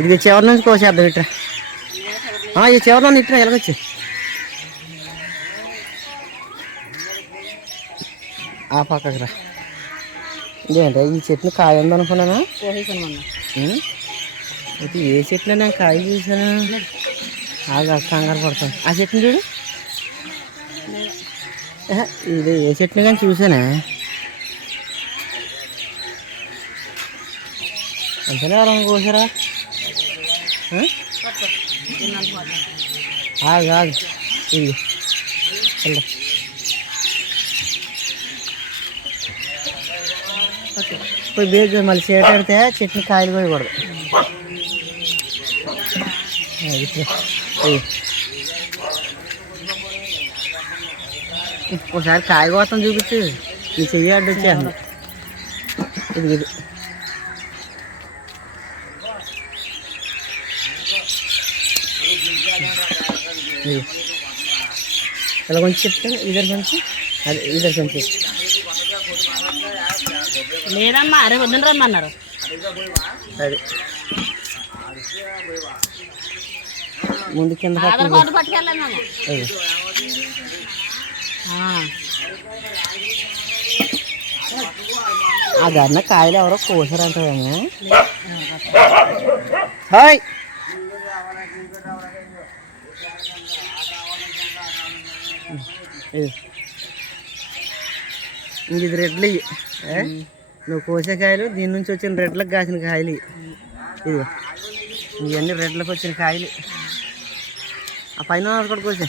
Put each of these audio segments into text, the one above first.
ఇది చివరి నుంచి కోసేద్దాం ఇట్రా. ఈ చివరి నుండి ఇట్రా ఎలాగొచ్చు? ఆ పక్కకి రా. ఇదేంటే ఈ చెట్టుని కాయ ఉందనుకున్నానా కోసేసాను ఇది ఏ చెట్లు నేను కాయ చూసాను ఆగా కంగారు పడతాను. ఆ చెట్టుని చూడు. ఇది ఏ చెట్టుని కానీ చూసానా అంతేనా ఎవరైనా కోసారా? ఆ? ఆగు ఆగు ఇది వెళ్దాం పోయి బేగ్ మళ్ళీ చీట పెడితే చెట్టుని కాయలు కోయకూడదు ఆ, ఇట్లా. ఇయ్యి. ఒకసారి కాయ కోతం చూపించు ఈ చెయ్యి అడ్డు వచ్చేస్తుంది ఇది ఇది ఇలా కొంచెం చెప్తాను ఇద్దరు కొంచెం? అదే ఇద్దరు కొంచెం. లేదమ్మా అరే వద్దని రమ్మన్నారు. అది. ముందు కింద. ఆ, గన్న కాయలు ఎవరో కోసారంట హాయ్! ఇంక ఇది రెడ్లు. ఏ? నువ్వు కోసే కాయలు దీని నుంచి వచ్చిన రెడ్లకు కాసిన కాయలు ఇవి ఇవన్నీ రెడ్లకు వచ్చిన కాయలు. ఆ పైన కూడా కోసే.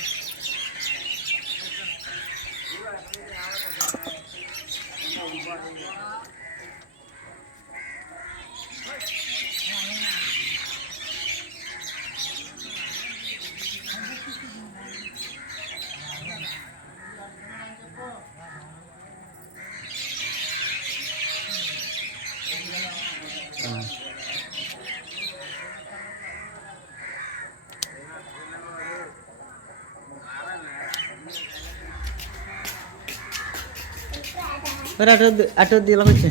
మరి అటు వద్దు అటు వద్దు ఇలా వచ్చి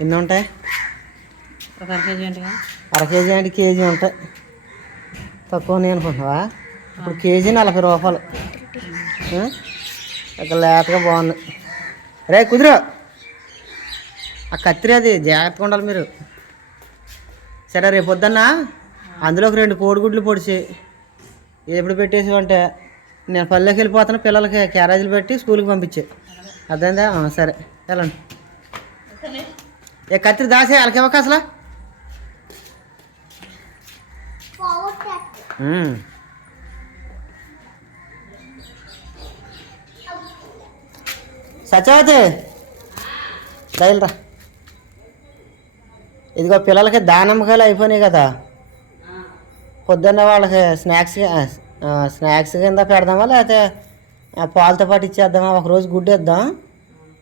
ఎన్ని ఉంటాయి? ఒక అర కేజీ అర కేజీ అంటే కేజీ ఉంటాయి. తక్కువనే అనుకుంటున్నావా? ఇప్పుడు కేజీ నలభై రూపాయలు? ఒక లేతగా బాగుంది. రే కుదురు. ఆ కత్తిరి అది జాగ్రత్తగా ఉండాలి మీరు. సరే రేపు పొద్దున్న అందులో ఒక రెండు కోడిగుడ్లు పొడిచి ఎప్పుడు పెట్టేసావంటే నేను పల్లెకి వెళ్ళిపోతాను పిల్లలకి క్యారేజీలు పెట్టి స్కూల్కి పంపించే. అర్థమైందా? సరే. వెళ్ళండి. ఏ కత్తిరి దాసే వాళ్ళకి ఇవ్వక అసలు? మ్మ్. సత్యవతి ఇదిగో పిల్లలకి దానిమ్మకాయలు అయిపోయినాయి కదా. పొద్దున్న వాళ్ళకి స్నాక్స్ స్నాక్స్ కింద పెడదామా లేకపోతే పాలతో పాటు ఇచ్చేద్దామా? ఒక రోజు గుడ్డు ఇద్దాం.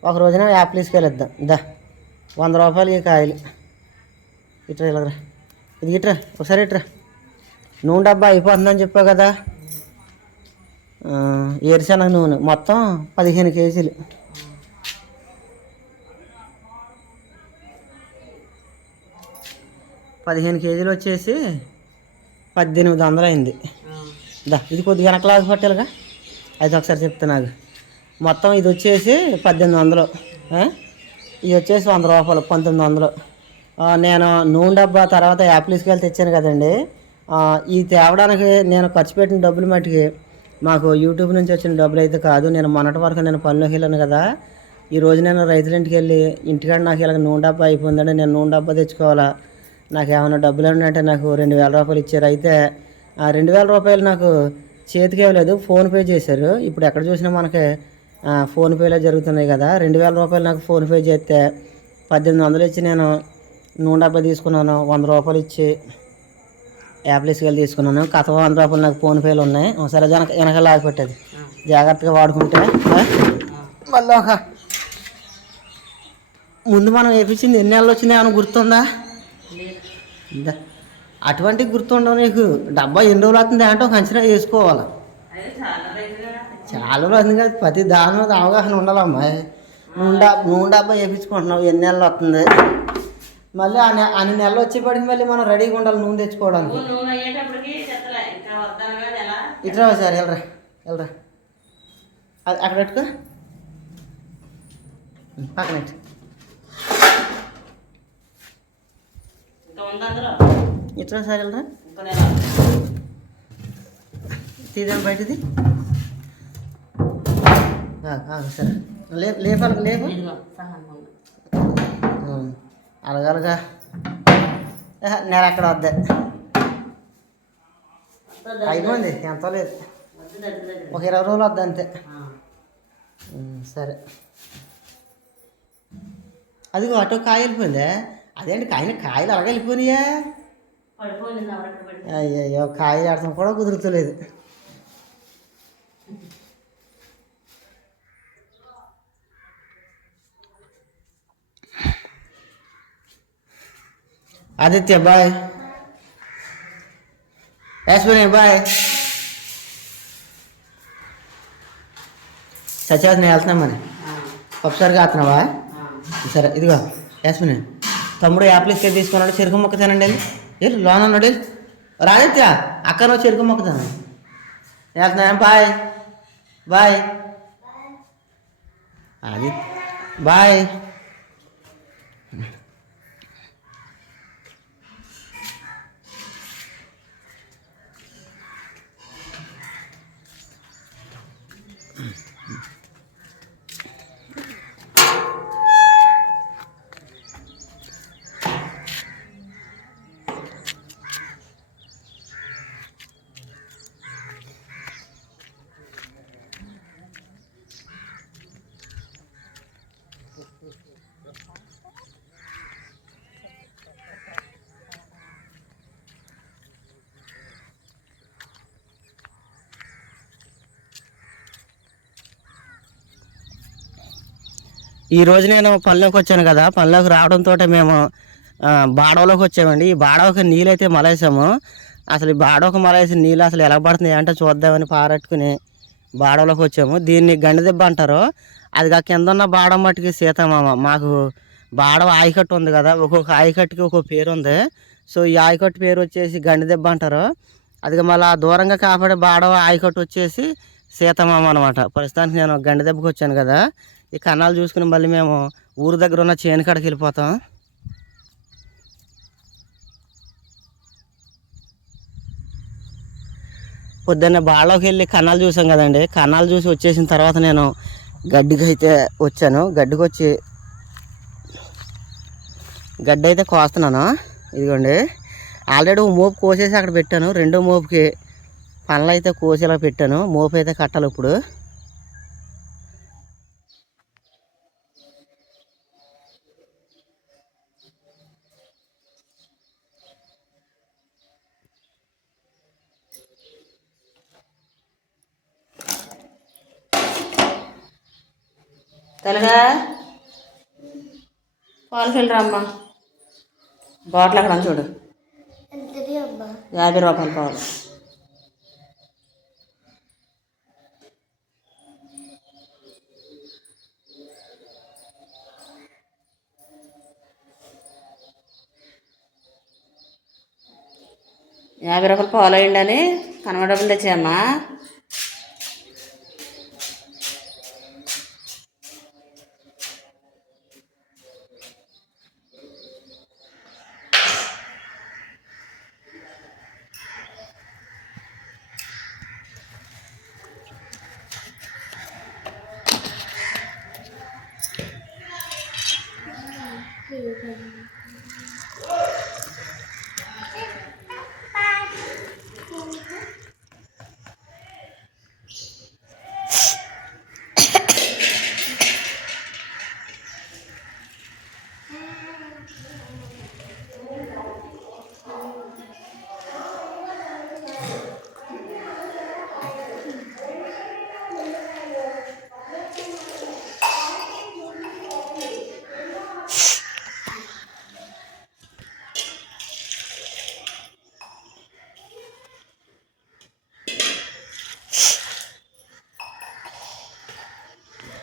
ఒక రోజున యాపిల్ తీసుకెళ్ళిద్దాం. దా వంద రూపాయలు ఈ కాయలు. ఇట్రా ఇలాగరా ఇది ఇట్రా ఒకసారి ఇట్రా. నూనె డబ్బా అయిపోతుందని చెప్పావు కదా. ఆ, ఏరుశనగ నూనె. మొత్తం పదిహేను కేజీలు. పదిహేను కేజీలు వచ్చేసి పద్దెనిమిది వందలు అయింది దా ఇది కొద్దిగా వెనకలాగా పట్టాలిగా. అది ఒకసారి చెప్తా నాకు మొత్తం ఇది వచ్చేసి పద్దెనిమిది వందలు. ఇది వచ్చేసి వంద రూపాయలు పంతొమ్మిది వందలు. నేను నూనె డబ్బా తర్వాత యాపిల్స్కి వెళ్ళి తెచ్చాను కదండి. ఇది తేవడానికి నేను ఖర్చు పెట్టిన డబ్బులు మట్టుకి మాకు యూట్యూబ్ నుంచి వచ్చిన డబ్బులు అయితే కాదు. నేను మొన్నటి వరకు నేను పనిలోకి వెళ్ళాను కదా. ఈ రోజు నేను రైతుల ఇంటికి వెళ్ళి ఇంటికాడ నాకు ఇలాగ నూనె డబ్బా అయిపోయిందండి. నేను నూనె డబ్బా తెచ్చుకోవాలా? నాకు ఏమైనా డబ్బులు ఉన్నాయంటే నాకు రెండు వేల రూపాయలు ఇచ్చారు. అయితే ఆ రెండు వేల రూపాయలు నాకు చేతికి ఇవ్వలేదు ఫోన్పే చేశారు. ఇప్పుడు ఎక్కడ చూసినా మనకి ఫోన్పేలో జరుగుతున్నాయి కదా. రెండు వేల రూపాయలు నాకు ఫోన్పే చేస్తే పద్దెనిమిది వందలు ఇచ్చి నేను నూనె డబ్బా తీసుకున్నాను వంద రూపాయలు ఇచ్చి యాప్లెస్కి వెళ్ళి తీసుకున్నాను. కథ వంద రూపాయలు నాకు ఫోన్పేలు ఉన్నాయి. ఒకసారి సరే వెనక వెనక లాగపెట్టేది జాగ్రత్తగా వాడుకుంటే మళ్ళీ ఒక ముందు మనం వేపించింది ఎన్ని నెలలు వచ్చినాయి ఏమైనా గుర్తుందా? ఇందా. అటువంటి గుర్తుండవు నీకు. డబ్బా ఎన్ని రోజులు అవుతుంది అంటే ఒక అంచనా వేసుకోవాలి. చాలా రోజులు కాదు. ప్రతి దాని మీద అవగాహన ఉండాలమ్మా. నూనె డబ్బా నూనె డబ్బా వేయించుకుంటున్నావు ఎన్ని నెలలు వస్తుంది మళ్ళీ అన్ని నెలలు వచ్చేప్పటికి మళ్ళీ మనం రెడీగా ఉండాలి నూనె తెచ్చుకోవడానికి. ఇట్రా సార్ వెళ్ళరా. వెళ్ళరా. అది అక్కడ పెట్టుకో. పక్కన ఇట్రా సార్ వెళ్ళరా బయటది? సరే. లేపు లేపాలి లేపు. అలగలగా. నెల అక్కడ వద్దే. అయిపోయింది ఎంత లేదు. ఒక ఇరవై రోజులు వద్ద అంతే. సరే. అదిగో అటో కాయ వెళ్ళిపోయిందే. అదేంటి కాయని కాయలు అలాగే వెళ్ళిపోయినాయా అయ్యయ్యో కాయలు ఆడటం కూడా కుదురుతలేదు. ఆదిత్య బాయ్. యాస్మిని బాయ్. సత్యావతి నేను వెళ్తున్నా మరి. ఒకసారిగా వస్తున్నావా సరే ఇదిగో యాస్మిని. తమ్ముడు యాప్లు ఇసుక తీసుకున్నాడు చెరుకు మొక్క తినండి వెళ్ళి. వెళ్ళి లోన్ ఉన్నాడు వెళ్ళి. రాదిత్య అక్క నువ్వు చెరుకు మొక్క తిన వెళ్తున్నా బాయ్. బాయ్. అది బాయ్. ఈరోజు నేను పనిలోకి వచ్చాను కదా పనిలోకి రావడంతో మేము బాడవలోకి వచ్చామండి. ఈ బాడవకి నీళ్ళు అయితే మలేసాము. అసలు ఈ బాడవకి మలేసిన నీళ్ళు అసలు ఎలా పడుతున్నాయి అంటే చూద్దామని పారట్టుకుని బాడవలోకి వచ్చాము. దీన్ని గండి అంటారు. అది కాక కింద ఉన్న బాడ మట్టుకి సీతమామ మాకు బాడవ ఆయకట్టు ఉంది కదా ఒక్కొక్క ఆయకట్టుకి ఒక్కొక్క పేరు ఉంది. సో ఈ ఆయకట్టు పేరు వచ్చేసి గండి అంటారు. అది మళ్ళీ దూరంగా కాపాడే బాడవ ఆయకట్టు వచ్చేసి సీతమామ అనమాట ప్రస్తుతానికి నేను గండిదెబ్బకి వచ్చాను కదా. ఈ కన్నాలు చూసుకుని మళ్ళీ మేము ఊరు దగ్గర ఉన్న చేను కాడికి వెళ్ళిపోతాం. పొద్దున్న బాళ్ళలోకి వెళ్ళి కన్నాలు చూసాం కదండి. కన్నాలు చూసి వచ్చేసిన తర్వాత నేను గడ్డికి అయితే వచ్చాను. గడ్డికి వచ్చి గడ్డి అయితే కోస్తున్నాను. ఇదిగోండి. ఆల్రెడీ ఓ మోపు కోసేసి అక్కడ పెట్టాను. రెండో మోపుకి పనులు అయితే కోసేలా పెట్టాను. మోపు అయితే కట్టాలి ఇప్పుడు. తెలుగా. వెళ్ళి రమ్మా బాటిల్ అక్కడ చూడు. యాభై రూపాయలు పాలు. యాభై రూపాయలు పాలు అయ్యిందని కనవ డబ్బులు తెచ్చామ్మా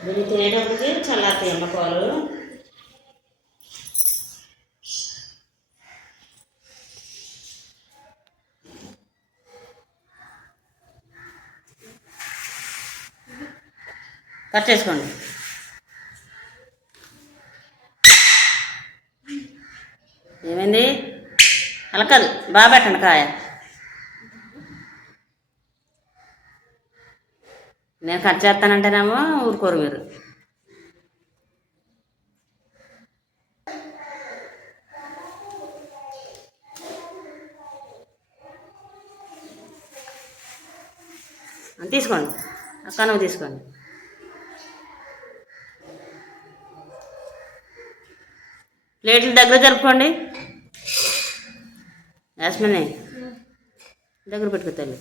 దీన్ని తినేటప్పటికి చల్లారుతాయి అమ్మ పాలు? కట్ చేసుకోండి ఏమైంది? అలా కాదు బాగా పెట్టండి కాయ. నేను కట్ చేస్తానంటేనేమో ఊరుకోరు మీరు. తీసుకోండి. అక్క నువ్వు తీసుకోండి. ప్లేట్లు దగ్గర జరుపుకోండి. యాస్మిని దగ్గర పెట్టుకో తల్లి.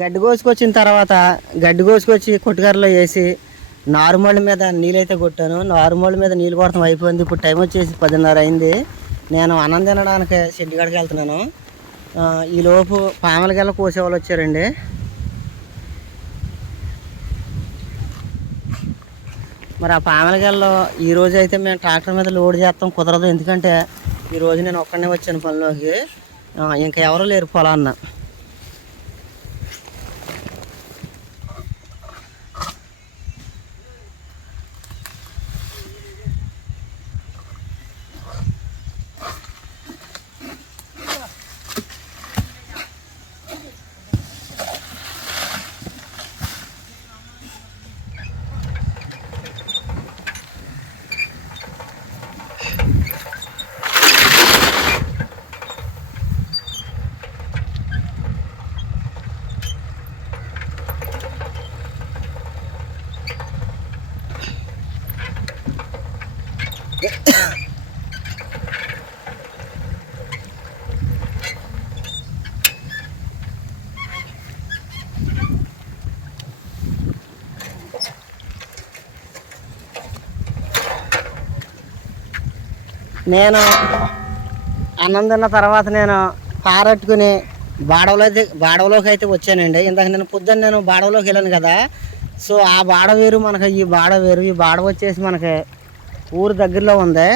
గడ్డి కోసుకొచ్చిన తర్వాత గడ్డి కోసుకొచ్చి కొట్టుగారిలో వేసి నార్మల్ మీద నీళ్ళైతే కొట్టాను. నార్మల్ మీద నీళ్ళు కొడతాం అయిపోయింది. ఇప్పుడు టైం వచ్చేసి పదిన్నర అయింది. నేను అన్నం తినడానికి షెడ్డిగాడికి వెళ్తున్నాను. ఈలోపు ఈ లోపు కోసేవాళ్ళు వచ్చారండి. మరి ఆ పామలకెళ్ళలో ఈ రోజు అయితే మేము ట్రాక్టర్ మీద లోడ్ చేస్తాం. కుదరదు. ఎందుకంటే ఈరోజు నేను ఒక్కడనే వచ్చాను పనిలోకి. ఇంకా ఎవరు లేరు పొలాన్న. నేను అన్నం తిన్న తర్వాత నేను పారెట్టుకుని బాడవలో అయితే బాడవలోకి అయితే వచ్చానండి. ఇందాక నేను పొద్దున్న నేను బాడవలోకి వెళ్ళాను కదా. సో ఆ బాడ వేరు మనకి ఈ బాడ వేరు. ఈ బాడ వచ్చేసి మనకి ఊరు దగ్గరలో ఉంది.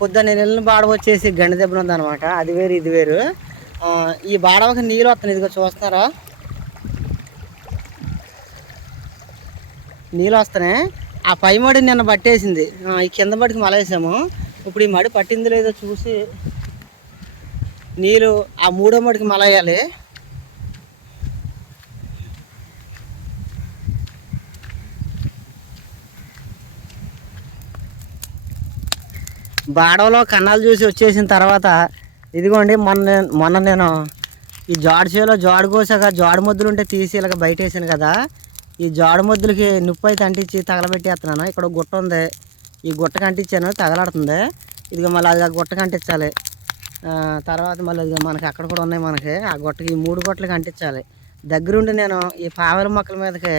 పొద్దున్న నేను వెళ్ళిన బాడ వచ్చేసి గండి దెబ్బన ఉంది అనమాట అది వేరు ఇది వేరు. ఈ బాడవకి నీళ్ళు వస్తున్నాయి. ఇదిగో చూస్తున్నారా? నీళ్ళు వస్తున్నాయి. ఆ పై మడి నిన్న పట్టేసింది. ఈ కింద మడికి మలేసాము. ఇప్పుడు ఈ మడి పట్టింది లేదో చూసి నీళ్ళు ఆ మూడో మడికి మలయాలి. బాడవలో కన్నాలు చూసి వచ్చేసిన తర్వాత ఇదిగోండి మొన్న నేను- మొన్న నేను ఈ జాడు చేలో జాడు కోసాక జాడు ముద్దులు ఉంటే తీసి ఇలాగ బయట వేసాను కదా. ఈ జాడు ముద్దులకి నొప్పి అయితే అంటించి తగలబెట్టేస్తున్నాను. ఇక్కడ గుట్ట ఉంది. ఈ గుట్ట అంటించాను తగలాడుతుంది. ఇదిగో మళ్ళీ అది ఆ గుట్ట అంటించాలి తర్వాత మళ్ళీ ఇదిగో మనకి అక్కడ కూడా ఉన్నాయి మనకి. ఆ గుట్టకి ఈ మూడు గుట్టలకి అంటించాలి దగ్గరుండి నేను ఈ పావల మొక్కల మీదకి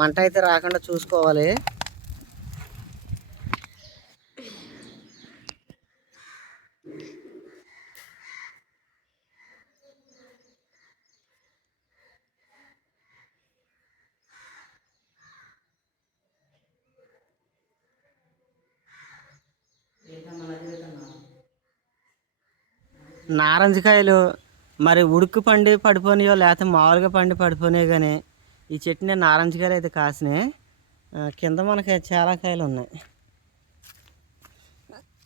మంట అయితే రాకుండా చూసుకోవాలి. నారంజకాయలు మరి ఉడుకు పండి పడిపోయినాయో లేకపోతే మామూలుగా పండి పడిపోయినాయి కానీ ఈ చెట్టుని నారంజకాయలు అయితే కాసినాయి. కింద మనకి చాలా కాయలు ఉన్నాయి.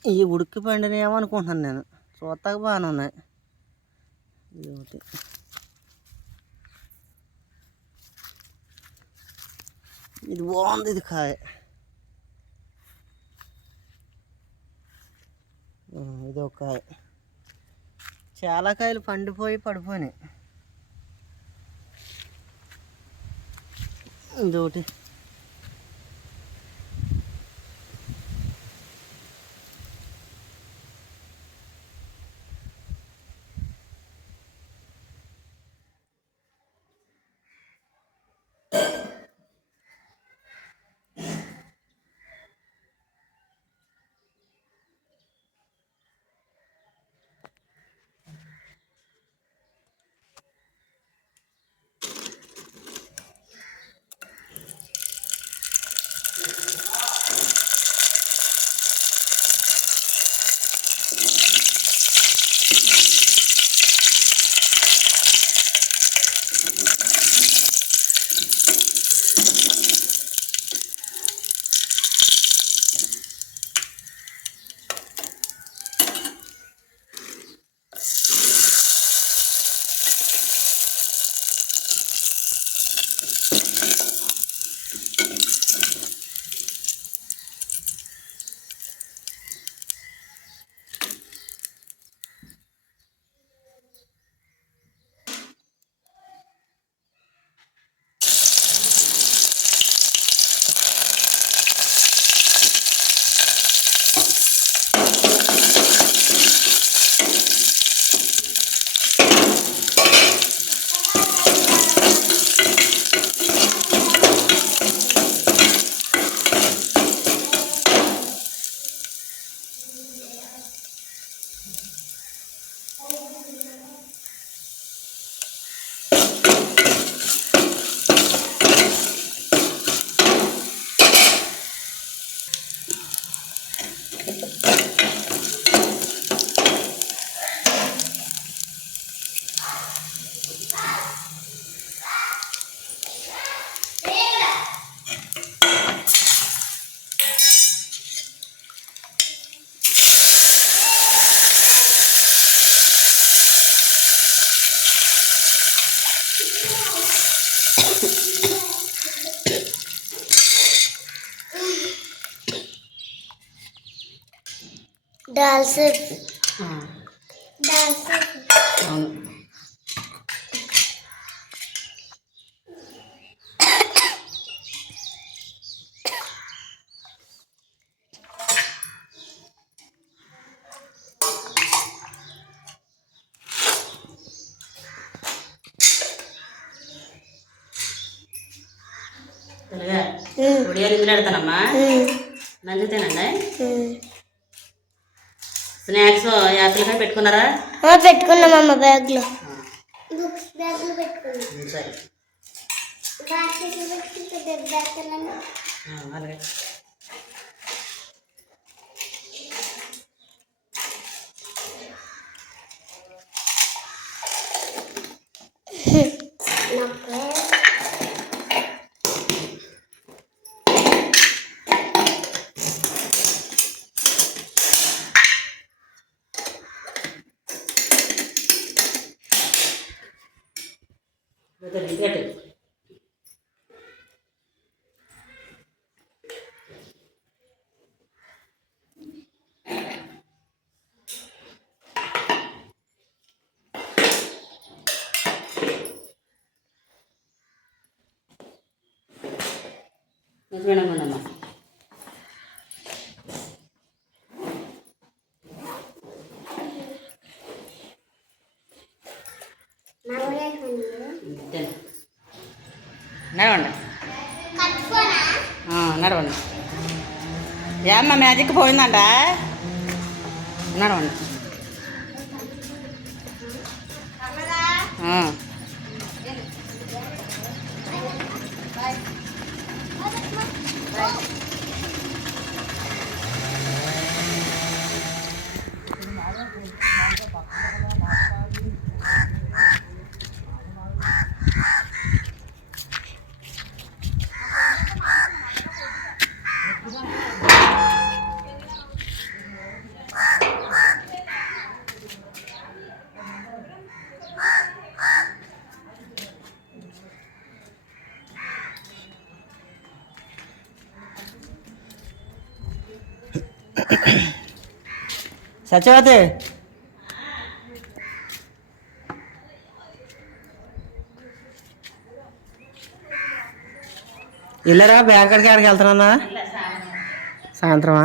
ఈ ఉడుకు పండినేమో అనుకుంటున్నాను నేను. చూస్తాక బాగానే ఉన్నాయి. ఇది ఒకటి. ఇది బాగుంది ఇది కాయ. ఇది ఒక కాయ. చాలా కాయలు పండిపోయి పడిపోయినాయి. ఇంకోటి 但是，嗯，但是，స్నాక్స్ యాపిల్కాయ పెట్టుకున్నారా? పెట్టుకున్నామమ్మ బ్యాగ్లో. బుక్స్ బ్యాగ్లో పెట్టుకున్నాం సరే అలాగే వదిలి, పెట్టు. నిజమేనా ఉండమ్మా తిను. నడవండి నడవండి. ఏమ్మా మ్యాజిక్ పోయిందంట? నడవండి. సత్యవతి. వెళ్ళరా బ్యాంక్ కాడికి ఆడికి వెళ్తున్నా సాయంత్రమా?